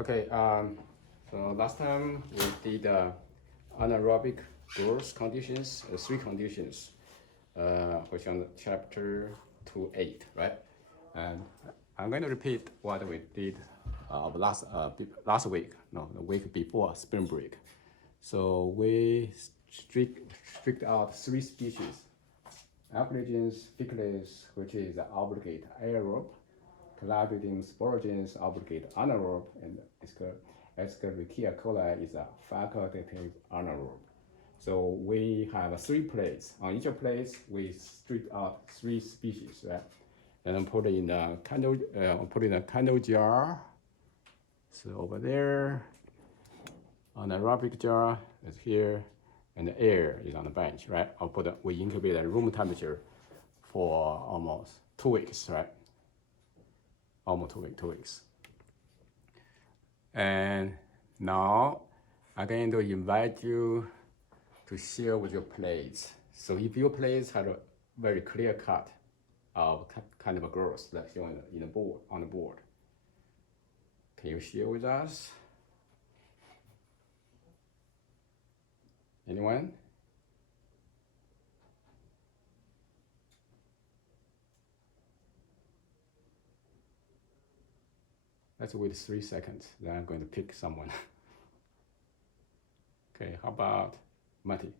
Okay, so last time we did anaerobic growth conditions, three conditions, which on chapter 2.8, right? And I'm going to repeat what we did last week, no, the week before spring break. So we strict out three species: Alcaligens, Ficalis, which is obligate aerob, Cladidium sporogens obligate anaerob, and Escherichia coli is a facultative anaerob. So we have three plates. On each plate, we strict out three species, right? And then put it in a candle jar. So over there, anaerobic jar is here, and the air is on the bench, right? We incubate at room temperature for almost 2 weeks, right? Almost 2 weeks. And now I'm going to invite you to share with your plates. So if your plates have a very clear cut of kind of a growth that's shown on the board, can you share with us? Anyone? Let's wait 3 seconds, then I'm going to pick someone. Okay, how about Mati?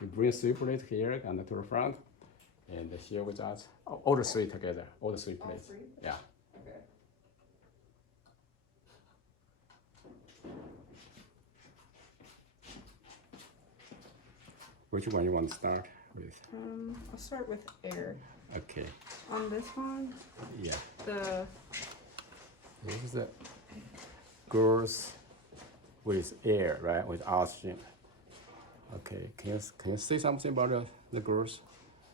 You bring three plates here and to the front and share with us. All the three together, all the three plates. All three? Yeah. Okay. Which one you want to start with? I'll start with air. Okay. On this one, Yeah. This is the growth with air, right? With oxygen. Okay. Can you say something about the growth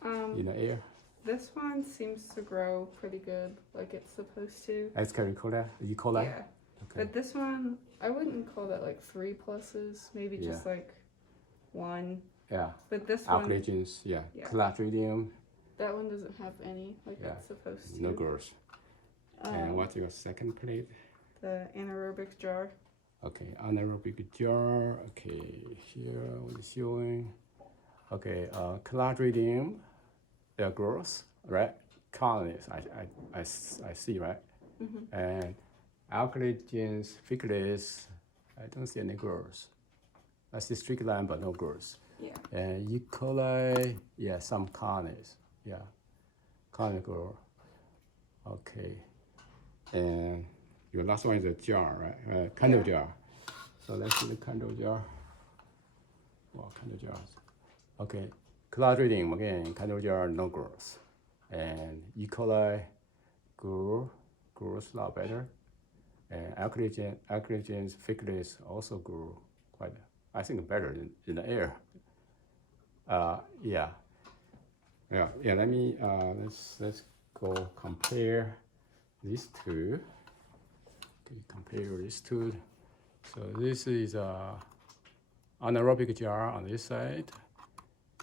in the air? This one seems to grow pretty good, like it's supposed to. Escherichia coli, E. coli. Yeah. Okay. But this one, I wouldn't call that like 3 pluses, maybe just like 1. Yeah. But this one, Alcaligens, yeah. Yeah. Cladidium, that one doesn't have any, like Yeah. it's supposed to. no growth. And what's your second plate? The anaerobic jar. Okay, anaerobic jar. Okay, here we're showing. Okay, Cladidium, their growth, right? Colonies, I see, right? Mm-hmm. And Alcaligens, Ficalis, I don't see any growth. I see strict line, but no growth. Yeah. And E. coli, yeah, some colonies, yeah, colony growth. Okay, and your last one is a jar, right? Candle jar. So let's see the candle jar. Well, candle jars. Okay, Clostridium again, candle jar, no growth. And E. coli grows a lot better. And Alcaligens, Ficalis also grew quite, I think, better in the air. Yeah. Let me let's go compare these two. Okay, compare these two. So this is a anaerobic jar on this side,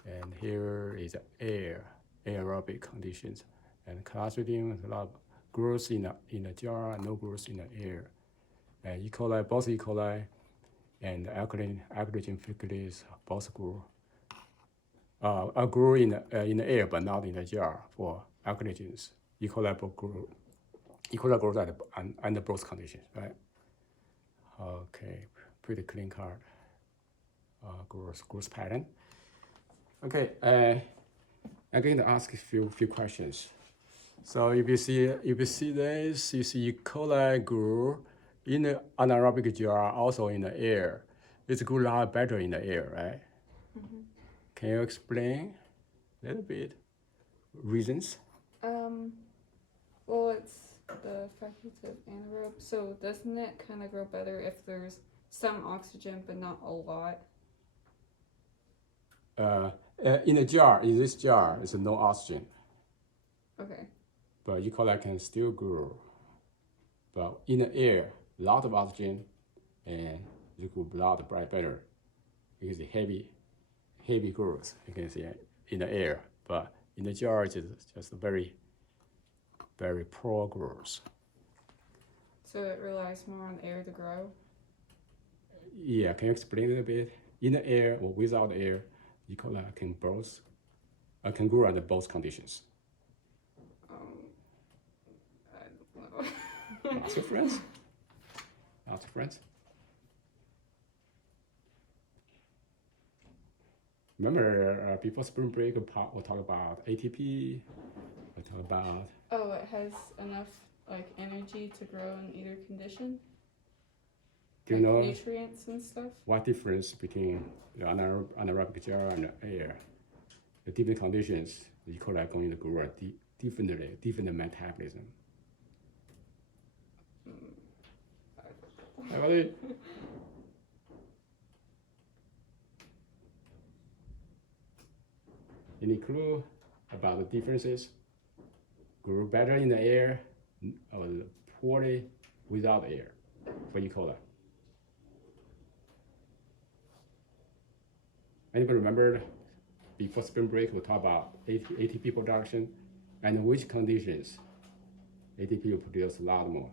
and here is aerobic conditions. And Clostridium is a lot of growth in the jar, no growth in the air. And E. coli, both E. coli and Alcaligen Ficalis both grew. Grew in the air, but not in the jar for Alcaligens. E. coli grows under both conditions, right? Okay, pretty clean card. Growth pattern. Okay, I'm going to ask a few questions. So if you see this, you see E. coli grew in the anaerobic jar, also in the air. It's grew a lot better in the air, right? Mm-hmm. Can you explain a little bit reasons? Well, it's the facultative anaerobe, so doesn't it kind of grow better if there's some oxygen but not a lot? In the jar, in this jar, there's no oxygen. Okay. But E. coli can still grow. But in the air, a lot of oxygen, and it grew a lot better because it's heavy growth. You can see it in the air, but in the jar, it's just very, very poor growth. So it relies more on air to grow. Yeah, can you explain a little bit? In the air or without air, E. coli can can grow under both conditions. I don't know. Lots of friends? Lots of friends? Remember before spring break, we'll talk about ATP, we'll talk about... Oh, it has enough like energy to grow in either condition? Do you like know nutrients and stuff? what difference between the anaerobic jar and the air? The different conditions, E. coli going to grow differently, different metabolism. Everybody? Any clue about the differences? Grow better in the air or poorly without air for E. coli? Anybody remember before spring break we talked about ATP production and which conditions ATP will produce a lot more?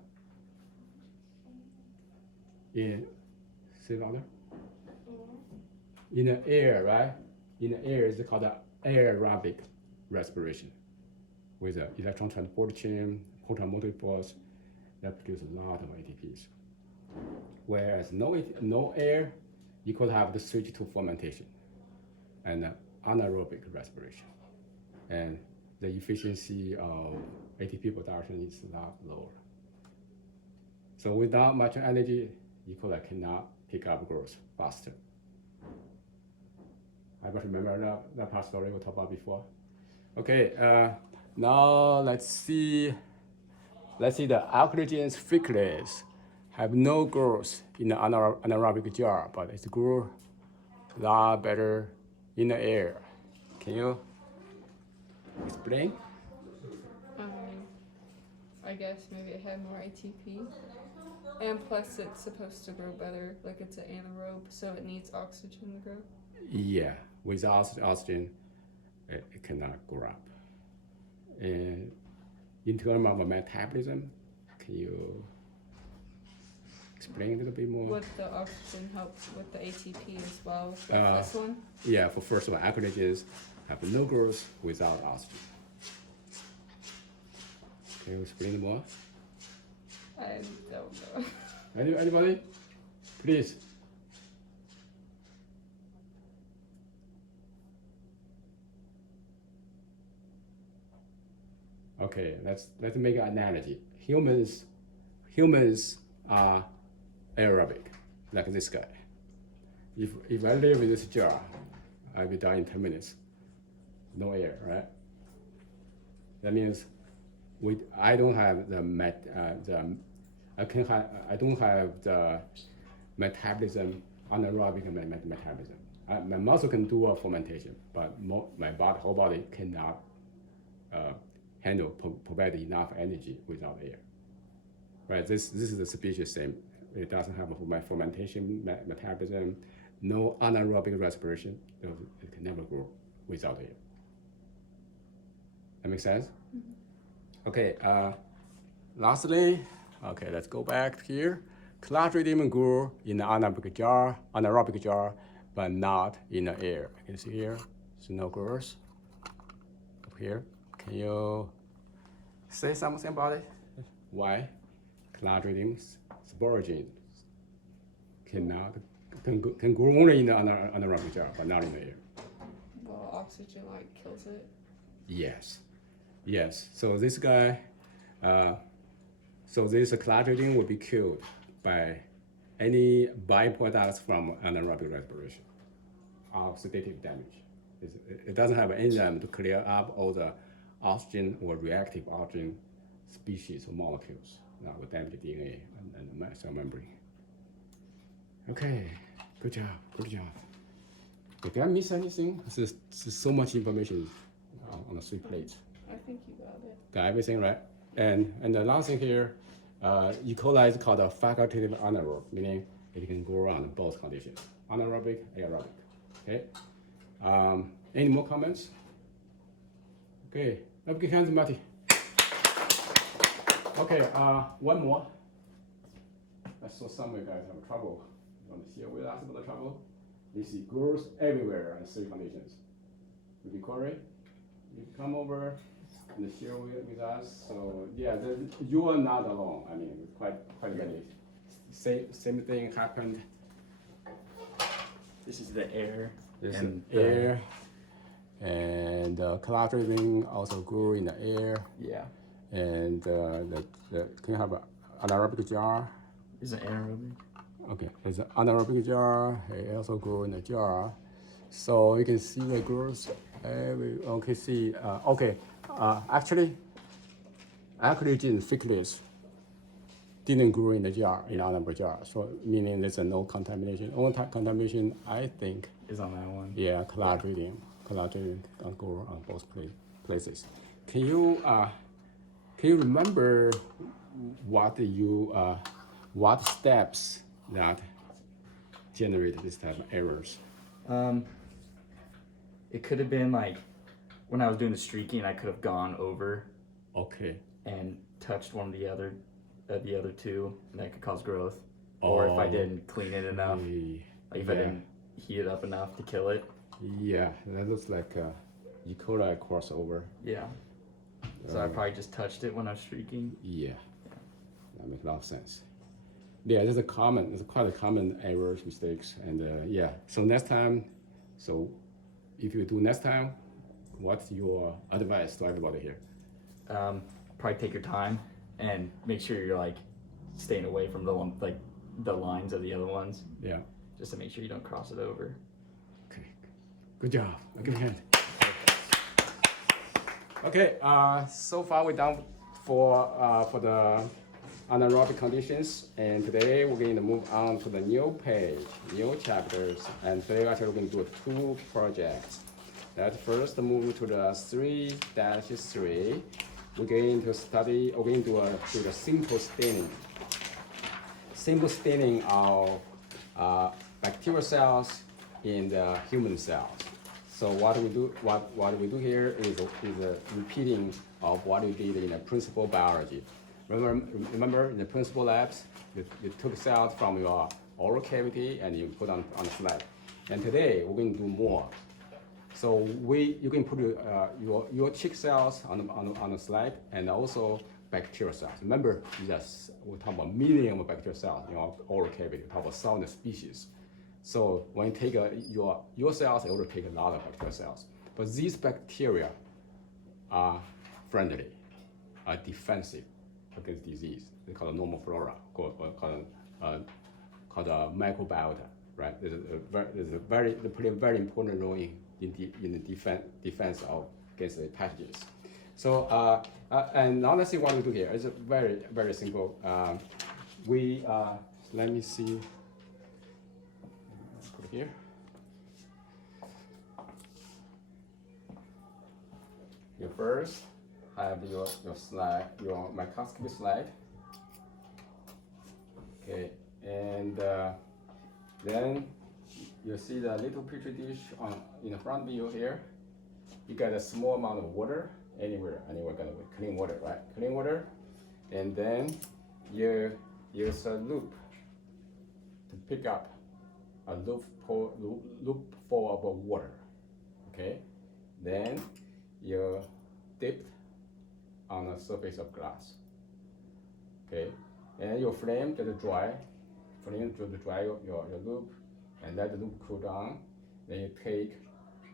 Say louder. In the air, right? In the air is called aerobic respiration with the electron transport chain, proton molecules that produce a lot of ATPs. Whereas no air, you could have the switch to fermentation and anaerobic respiration. And the efficiency of ATP production is a lot lower. So without much energy, E. coli cannot pick up growth faster. I remember that past story we talked about before. Okay, now let's see the alkylogens thickness have no growth in the anaerobic jar, but it's grow a lot better in the air. Can you explain? I guess maybe it had more ATP. And plus it's supposed to grow better, like it's an anaerobe, so it needs oxygen to grow. Yeah, without oxygen, it cannot grow up. And in terms of metabolism, can you explain a little bit more? What the oxygen helps with the ATP as well. Like this one? Yeah, for first one, alkylogens have no growth without oxygen. Can you explain more? I don't know. Anybody? Please. Okay, let's make an analogy. Humans are aerobic, like this guy. If I live in this jar, I'll be dying in 10 minutes. No air, right? That means I don't have the metabolism, anaerobic metabolism. My muscle can do a fermentation, but my whole body cannot provide enough energy without air. Right? This is the species same. It doesn't have my fermentation metabolism, no anaerobic respiration. It can never grow without air. That makes sense? Mm-hmm. Okay. Lastly, okay, let's go back here. Clostridium grow in the anaerobic jar, but not in the air. You can see here, there's no growth. Up here, can you say something about it? Why Clostridium sporogenes can grow only in the anaerobic jar, but not in the air? Well, oxygen like kills it. Yes. So this guy, this Clostridium will be killed by any byproducts from anaerobic respiration, oxidative damage. It doesn't have an enzyme to clear up all the oxygen or reactive oxygen species or molecules that will damage DNA and the cell membrane. Okay, good job. Did I miss anything? There's so much information on the 3 plates. I think you got it. Got everything right? And the last thing here, E. coli is called a facultative anaerobe, meaning it can grow on both conditions, anaerobic, aerobic. Okay. Any more comments? Okay. Let's give hands to Matty. Okay. One more. I saw some of you guys have trouble. You want to share with us about the trouble? You see growth everywhere in 3 conditions. Would you query? You come over and share with us. So yeah, you are not alone. I mean, quite many. Same thing happened. This is the air. This and is air, and collagen also grew in the air. Yeah. And can you have an anaerobic jar? Is it anaerobic? Okay, there's an anaerobic jar. It also grew in the jar. So you can see the growth. Okay, see. Actually, ficus didn't grow in the jar, in anaerobic jar. So meaning there's no contamination. Only contamination, I think, is on that one. Yeah, collagen can grow on both places. Can you remember what steps that generate this type of errors? It could have been like when I was doing the streaking, I could have gone over Okay. and touched one of the other two, and that could cause growth. Or if I didn't clean it enough, like if I didn't heat it up enough to kill it. Yeah, that looks like a E. coli crossover. Yeah. So I probably just touched it when I was streaking. Yeah, that makes a lot of sense. Yeah, it's quite a common errors, mistakes, and yeah. So next time, if you do next time, what's your advice to everybody here? Probably take your time and make sure you're like staying away from the lines of the other ones. Yeah. Just to make sure you don't cross it over. Okay, good job. Give me a hand. Okay, so far we're done for the anaerobic conditions, and today we're going to move on to the new page, new chapters, and today actually we're going to do 2 projects. That first, move to the 3-3. We're going to do the simple staining. Simple staining of bacterial cells in the human cells. So what we do here is a repeating of what we did in the principal biology. Remember in the principal labs, you took cells from your oral cavity and you put on a slide. And today we're going to do more. So you can put your chick cells on the slide and also bacterial cells. Remember, we talk about millions of bacterial cells in our oral cavity. We talk about 1,000 species. So when you take your cells, it will take a lot of bacterial cells. But these bacteria are friendly, are defensive against disease. They call it normal flora, called a microbiota, right? They play a very important role in the defense against the pathogens. So and now let's see what we do here. It's very, very simple. Let me see. Put it here. You first have your slide, your microscopy slide. Okay, and then you see the little petri dish in the front view here. You get a small amount of water anywhere gonna be clean water, right? Clean water, and then you use a loop to pick up a loop full of water. Okay, then you dip on the surface of glass. Okay, and your flame to dry your loop, and let the loop cool down. Then you take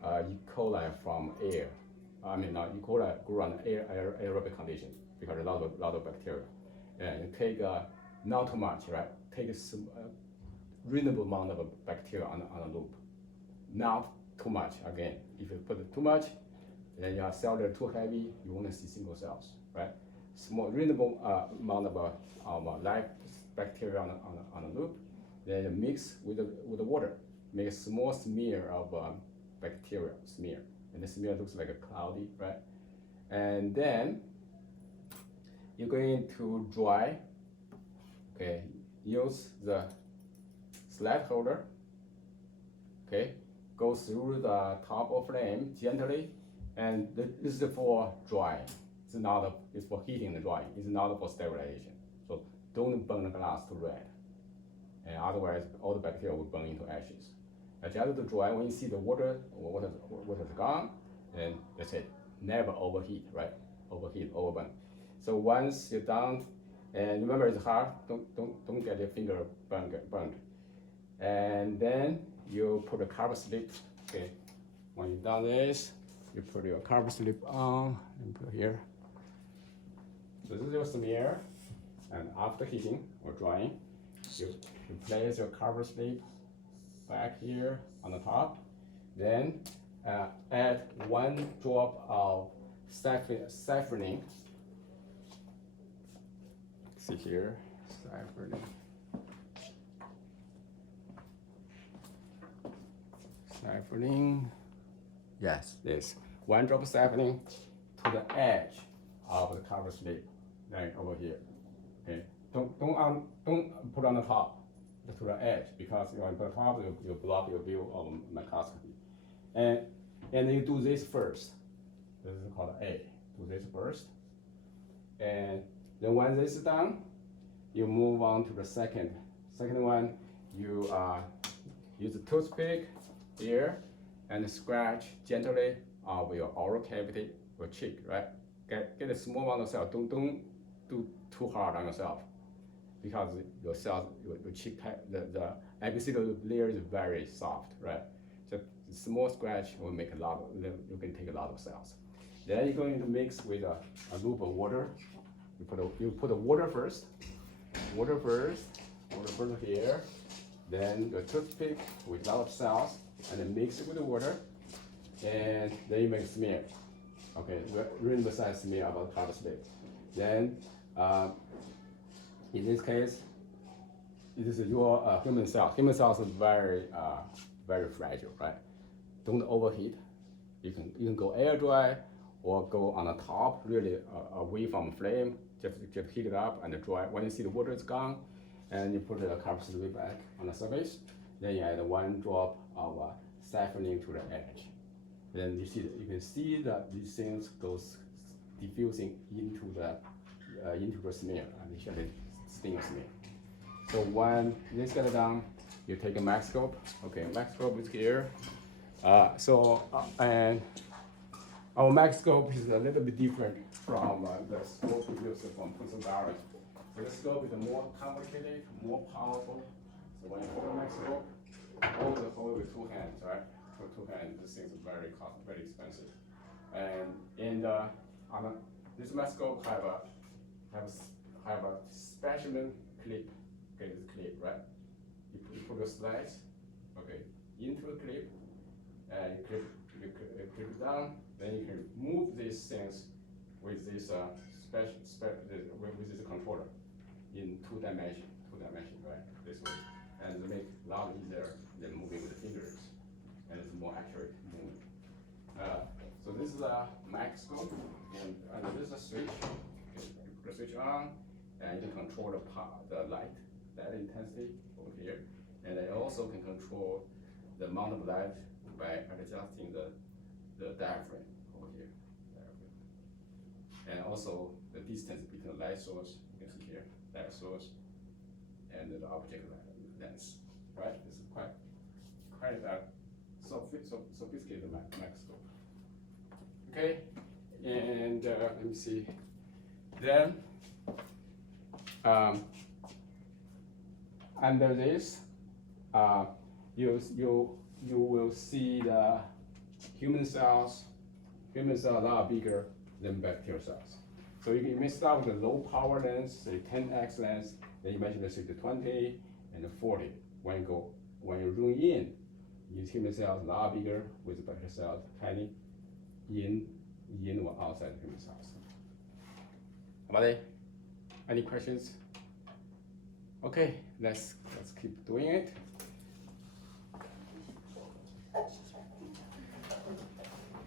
E. coli from air. I mean, E. coli grow on aerobic condition because a lot of bacteria. And you take not too much, right? Take a reasonable amount of bacteria on a loop. Not too much. Again, if you put too much, then your cell are too heavy. You won't see single cells, right? Small, reasonable amount of live bacteria on a loop. Then you mix with the water. Make a small smear of bacteria smear, and the smear looks like a cloudy, right? And then you're going to dry. Okay, use the slide holder. Okay, go through the top of flame gently, and this is for drying. It's for heating and drying. It's not for sterilization. So don't burn the glass to red. and otherwise all the bacteria will burn into ashes. And just to dry, when you see the water is gone, and that's it. Never overheat, right? Overheat, overburn. So once you're done, and remember it's hard. Don't get your finger burned. And then you put a cover slip. Okay. When you've done this, you put your cover slip on and put here. So this is your smear, and after heating or drying, you place your cover slip back here on the top. Then add 1 drop of siphoning. See here, siphoning. Siphoning. Yes, this 1 drop of siphoning to the edge of the cover slip, like over here. Okay. Don't put on the top, to the edge, because when you put on top, you block your view of microscopy. And you do this first. This is called A. Do this first. And then when this is done, you move on to the second one. You use a toothpick here and scratch gently of your oral cavity or cheek, right? Get a small amount of cells. Don't do too hard on yourself, because your cells, your cheek, the epithelial layer is very soft, right? So small scratch will make a lot of, you can take a lot of cells. Then you're going to mix with a loop of water. You put the water first here. Then your toothpick with a lot of cells, and then mix it with the water, and then you make a smear. Okay, reasonable size smear about cover slip. Then, in this case, this is your human cell. Human cells are very fragile, right? Don't overheat. You can go air dry or go on the top, really away from flame. Just heat it up and dry. When you see the water is gone, and you put the cover slip back on the surface, then you add 1 drop of siphoning to the edge. Then you can see that these things goes diffusing into the smear, and usually sting smear. So when this gets done, you take a microscope. Okay, microscope is here. And our microscope is a little bit different from the scope we use from Princeton Garage. So the scope is more complicated, more powerful. So when you hold a microscope, hold the whole with 2 hands, right? For 2 hands, these things are very expensive. And this microscope have a specimen clip. Okay, this clip, right? You put your slice, okay, into the clip, and you clip it down. Then you can move these things with this with this controller in 2 dimensions, right? This way, and it makes it a lot easier than moving with the fingers, and it's more accurate movement. So this is a microscope, and this is a switch. Okay, you put the switch on, and you can control the light intensity over here, and I also can control the amount of light by adjusting the diaphragm over here, and also the distance between the light source. You can see here, light source, and the object lens. Right? This is quite sophisticated microscope. Okay, and let me see. Then under this, you will see the human cells. Human cells are a lot bigger than bacterial cells. So you may start with a low power lens, say 10x lens, then you measure the 20 and the 40. When you zoom in, use human cells a lot bigger, with bacterial cells tiny, in or outside the human cells. Anybody? Any questions? Okay, let's keep doing it.